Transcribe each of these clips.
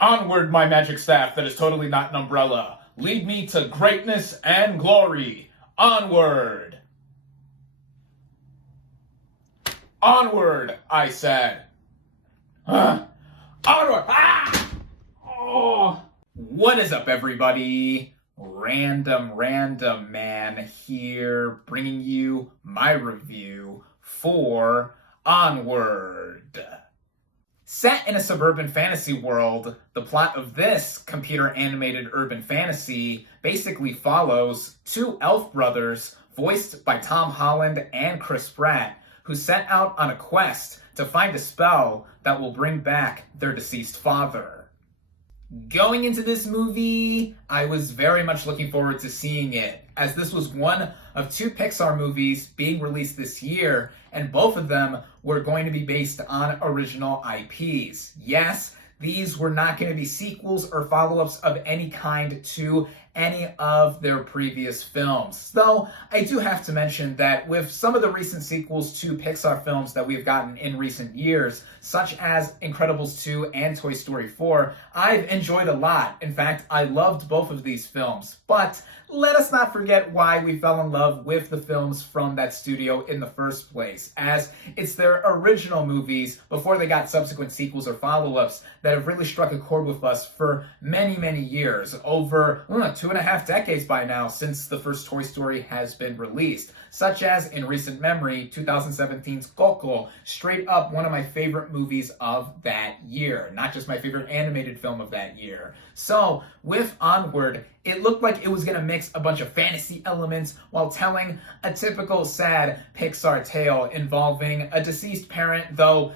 Onward, my magic staff that is totally not an umbrella. Lead me to greatness and glory. Onward! Onward, I said. Onward! Ah! Oh! What is up, everybody? RandomRandomMan here, bringing you my review for Onward. Set in a suburban fantasy world, the plot of this computer-animated urban fantasy basically follows two elf brothers, voiced by Tom Holland and Chris Pratt, who set out on a quest to find a spell that will bring back their deceased father. Going into this movie, I was very much looking forward to seeing it, as this was one of two Pixar movies being released this year, and both of them were going to be based on original IPs. Yes, these were not going to be sequels or follow-ups of any kind to any of their previous films. Though, I do have to mention that with some of the recent sequels to Pixar films that we've gotten in recent years, such as Incredibles 2 and Toy Story 4, I've enjoyed a lot. In fact, I loved both of these films. But let us not forget why we fell in love with the films from that studio in the first place, as it's their original movies before they got subsequent sequels or follow-ups that have really struck a chord with us for many, many years, over 2.5 decades by now since the first Toy Story has been released, such as in recent memory, 2017's Coco, straight up one of my favorite movies of that year, not just my favorite animated film of that year. So, with Onward, it looked like it was going to mix a bunch of fantasy elements while telling a typical sad Pixar tale involving a deceased parent, though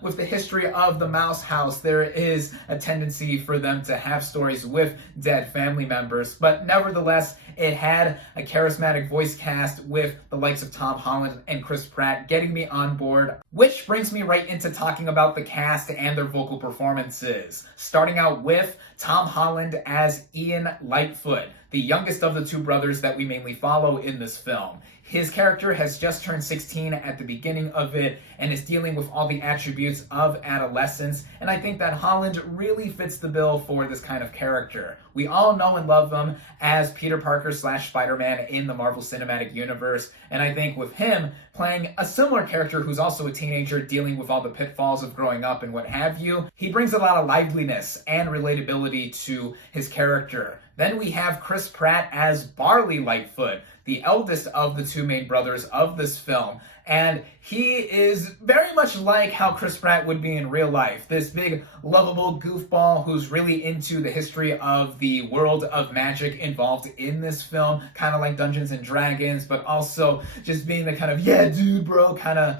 with the history of the Mouse House, there is a tendency for them to have stories with dead family members. But nevertheless, it had a charismatic voice cast with the likes of Tom Holland and Chris Pratt getting me on board, which brings me right into talking about the cast and their vocal performances. Starting out with Tom Holland as Ian Lightfoot, the youngest of the two brothers that we mainly follow in this film. His character has just turned 16 at the beginning of it and is dealing with all the attributes of adolescence, and I think that Holland really fits the bill for this kind of character. We all know and love him as Peter Parker / Spider-Man in the Marvel Cinematic Universe, and I think with him playing a similar character who's also a teenager dealing with all the pitfalls of growing up and what have you, he brings a lot of liveliness and relatability to his character. Then we have Chris Pratt as Barley Lightfoot, the eldest of the two main brothers of this film. And he is very much like how Chris Pratt would be in real life. This big, lovable goofball who's really into the history of the world of magic involved in this film, kind of like Dungeons and Dragons, but also just being the kind of, yeah, dude, bro, kind of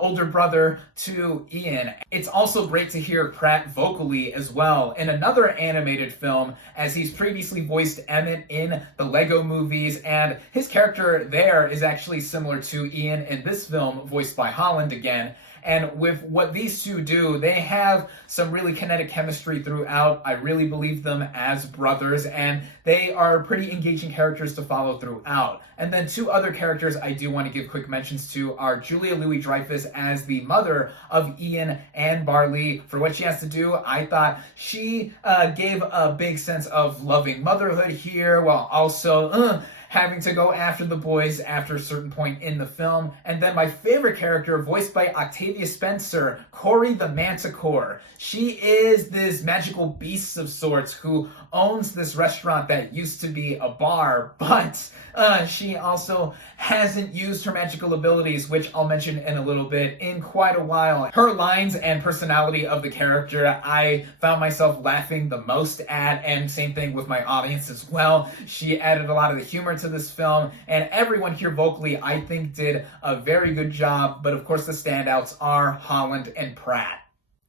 older brother to Ian. It's also great to hear Pratt vocally as well in another animated film, as he's previously voiced Emmett in the Lego movies, and his character there is actually similar to Ian in this film, voiced by Holland again. And with what these two do, they have some really kinetic chemistry throughout. I really believe them as brothers, and they are pretty engaging characters to follow throughout. And then two other characters I do want to give quick mentions to are Julia Louis-Dreyfus as the mother of Ian and Barley. For what she has to do, I thought she gave a big sense of loving motherhood here, while also having to go after the boys after a certain point in the film. And then my favorite character, voiced by Octavia Spencer, Cory the Manticore. She is this magical beast of sorts who owns this restaurant that used to be a bar, but she also hasn't used her magical abilities, which I'll mention in a little bit, in quite a while. Her lines and personality of the character, I found myself laughing the most at, and same thing with my audience as well. She added a lot of the humor to this film, and everyone here vocally, I think, did a very good job, but of course the standouts are Holland and Pratt.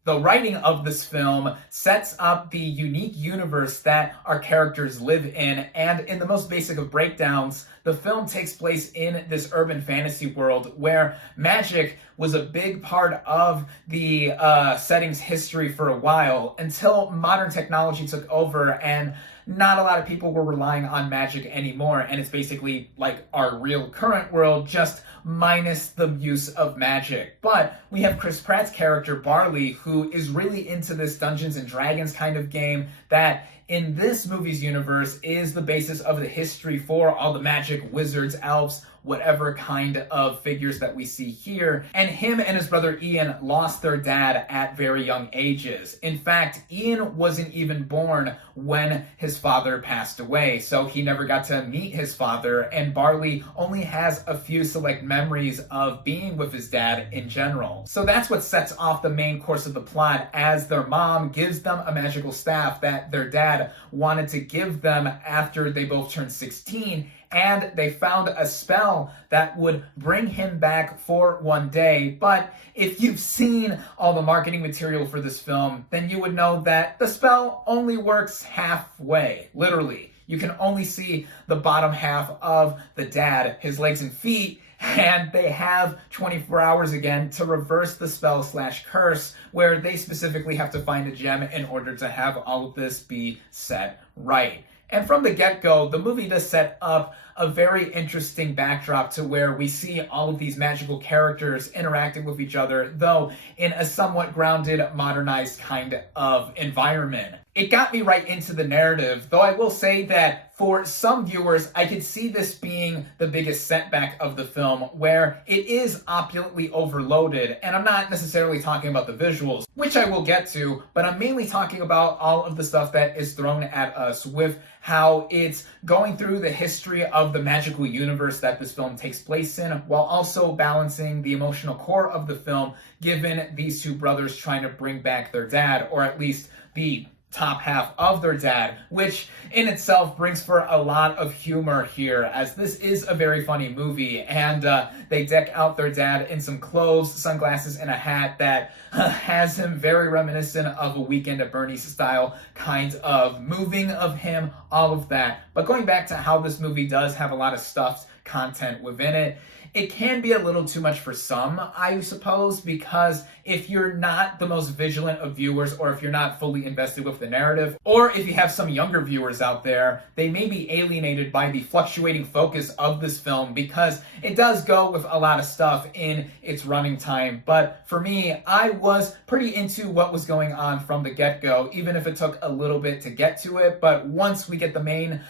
The writing of this film sets up the unique universe that our characters live in, and in the most basic of breakdowns, the film takes place in this urban fantasy world where magic was a big part of the setting's history for a while, until modern technology took over and not a lot of people were relying on magic anymore, and it's basically like our real current world, just minus the use of magic. But we have Chris Pratt's character Barley, who is really into this Dungeons and Dragons kind of game that in this movie's universe is the basis of the history for all the magic, wizards, elves, whatever kind of figures that we see here. And him and his brother Ian lost their dad at very young ages. In fact, Ian wasn't even born when his father passed away, so he never got to meet his father, and Barley only has a few select memories of being with his dad in general. So that's what sets off the main course of the plot, as their mom gives them a magical staff that their dad wanted to give them after they both turned 16, and they found a spell that would bring him back for one day. But if you've seen all the marketing material for this film, then you would know that the spell only works halfway, literally. You can only see the bottom half of the dad, his legs and feet, and they have 24 hours again to reverse the spell / curse, where they specifically have to find a gem in order to have all of this be set right. And from the get-go, the movie does set up a very interesting backdrop to where we see all of these magical characters interacting with each other, though in a somewhat grounded, modernized kind of environment. It got me right into the narrative, though I will say that for some viewers, I could see this being the biggest setback of the film, where it is opulently overloaded, and I'm not necessarily talking about the visuals, which I will get to, but I'm mainly talking about all of the stuff that is thrown at us with how it's going through the history of the magical universe that this film takes place in, while also balancing the emotional core of the film, given these two brothers trying to bring back their dad, or at least the top half of their dad, which in itself brings for a lot of humor here, as this is a very funny movie, and they deck out their dad in some clothes, sunglasses, and a hat that has him very reminiscent of a Weekend at Bernie's style kind of moving of him, all of that. But going back to how this movie does have a lot of stuffed content within it, it can be a little too much for some, I suppose, because if you're not the most vigilant of viewers, or if you're not fully invested with the narrative, or if you have some younger viewers out there, they may be alienated by the fluctuating focus of this film, because it does go with a lot of stuff in its running time. But for me, I was pretty into what was going on from the get-go, even if it took a little bit to get to it. But once we get the main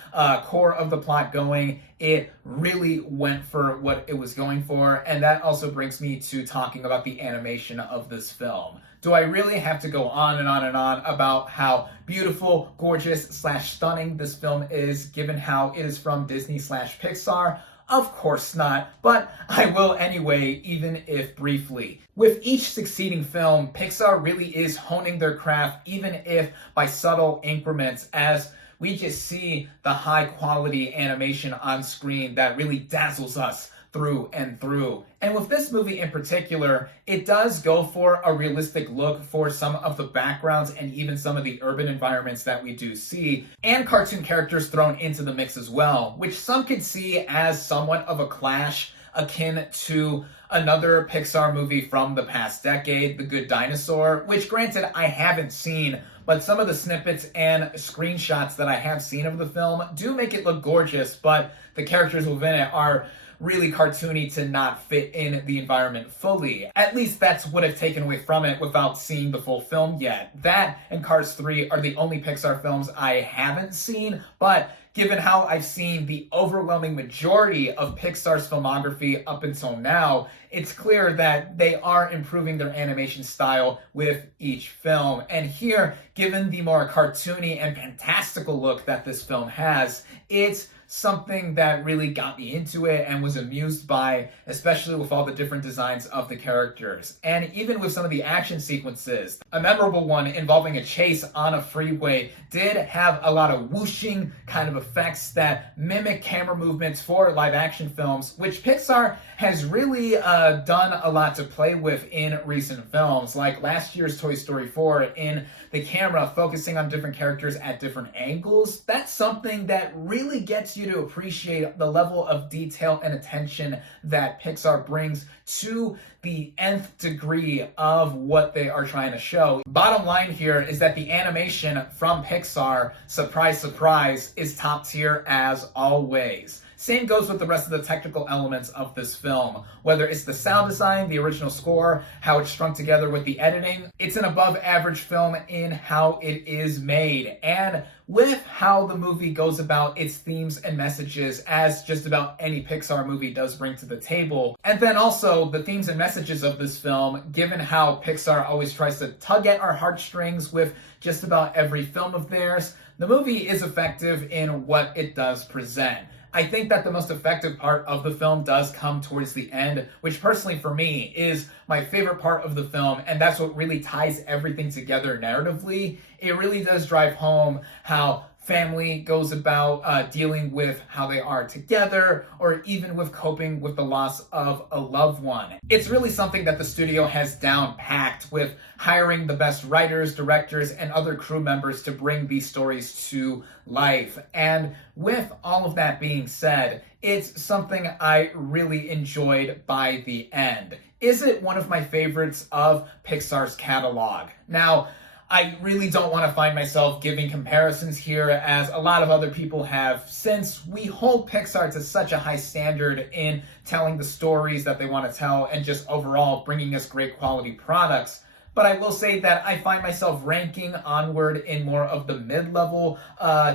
core of the plot going, it really went for what it was going for. And that also brings me to talking about the animation of this film. Do I really have to go on and on and on about how beautiful, gorgeous / stunning this film is, given how it is from Disney / Pixar? Of course not, but I will anyway, even if briefly. With each succeeding film, Pixar really is honing their craft, even if by subtle increments, as we just see the high quality animation on screen that really dazzles us through and through. And with this movie in particular, it does go for a realistic look for some of the backgrounds and even some of the urban environments that we do see, and cartoon characters thrown into the mix as well, which some could see as somewhat of a clash akin to another Pixar movie from the past decade, The Good Dinosaur, which granted I haven't seen, but some of the snippets and screenshots that I have seen of the film do make it look gorgeous, but the characters within it are really cartoony to not fit in the environment fully. At least that's what I've taken away from it without seeing the full film yet. That and Cars 3 are the only Pixar films I haven't seen, but given how I've seen the overwhelming majority of Pixar's filmography up until now, it's clear that they are improving their animation style with each film. And here, given the more cartoony and fantastical look that this film has, it's something that really got me into it and was amused by, especially with all the different designs of the characters. And even with some of the action sequences, a memorable one involving a chase on a freeway did have a lot of whooshing kind of effects that mimic camera movements for live action films, which Pixar has really done a lot to play with in recent films, like last year's Toy Story 4 in the camera camera focusing on different characters at different angles, that's something that really gets you to appreciate the level of detail and attention that Pixar brings to the nth degree of what they are trying to show. Bottom line here is that the animation from Pixar, surprise, surprise, is top tier as always. Same goes with the rest of the technical elements of this film. Whether it's the sound design, the original score, how it's strung together with the editing, it's an above average film in how it is made, and with how the movie goes about its themes and messages, as just about any Pixar movie does bring to the table. And then also the themes and messages of this film, given how Pixar always tries to tug at our heartstrings with just about every film of theirs, the movie is effective in what it does present. I think that the most effective part of the film does come towards the end, which personally for me is my favorite part of the film, and that's what really ties everything together narratively. It really does drive home how family goes about dealing with how they are together, or even with coping with the loss of a loved one. It's really something that the studio has down-packed, with hiring the best writers, directors, and other crew members to bring these stories to life. And with all of that being said, it's something I really enjoyed by the end. Is it one of my favorites of Pixar's catalog? Now, I really don't want to find myself giving comparisons here, as a lot of other people have, since we hold Pixar to such a high standard in telling the stories that they want to tell and just overall bringing us great quality products. But I will say that I find myself ranking Onward in more of the mid-level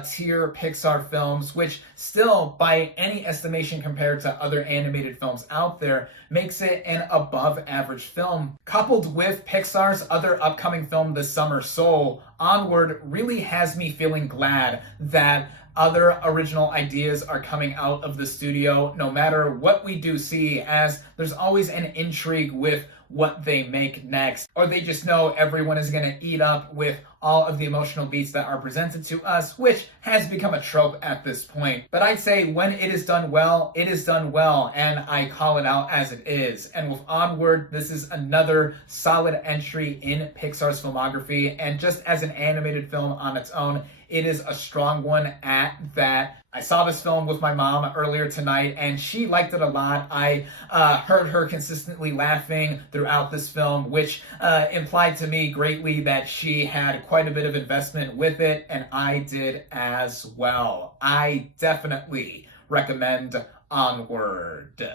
tier Pixar films, which still, by any estimation compared to other animated films out there, makes it an above-average film. Coupled with Pixar's other upcoming film this summer, Soul, Onward really has me feeling glad that other original ideas are coming out of the studio, no matter what we do see, as there's always an intrigue with what they make next, or they just know everyone is going to eat up with all of the emotional beats that are presented to us, which has become a trope at this point. But I'd say when it is done well, it is done well, and I call it out as it is. And with Onward, this is another solid entry in Pixar's filmography, and just as an animated film on its own, it is a strong one at that. I saw this film with my mom earlier tonight, and she liked it a lot. I heard her consistently laughing throughout this film, which implied to me greatly that she had quite a bit of investment with it, and I did as well. I definitely recommend Onward.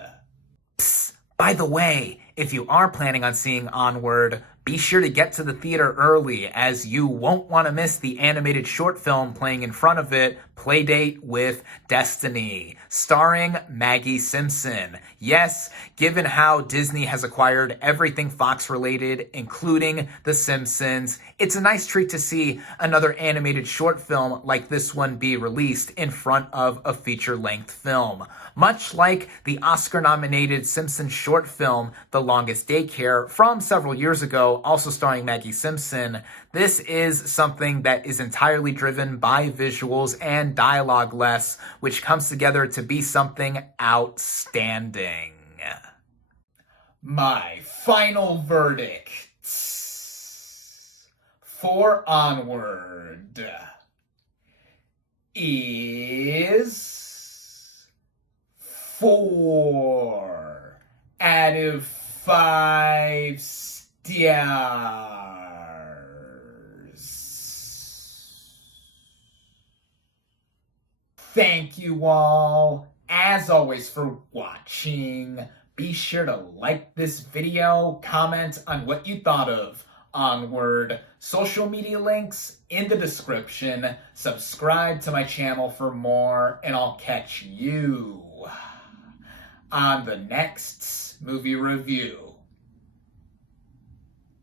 Psst, by the way, if you are planning on seeing Onward, be sure to get to the theater early, as you won't want to miss the animated short film playing in front of it, Playdate with Destiny, starring Maggie Simpson. Yes, given how Disney has acquired everything Fox related, including The Simpsons, it's a nice treat to see another animated short film like this one be released in front of a feature-length film. Much like the Oscar-nominated Simpsons short film, The Longest Daycare, from several years ago, also starring Maggie Simpson, this is something that is entirely driven by visuals and dialogue less, which comes together to be something outstanding. My final verdict for Onward is 4 out of 5 stars. Thank you all, as always, for watching. Be sure to like this video, comment on what you thought of Onward, social media links in the description, subscribe to my channel for more, and I'll catch you on the next movie review.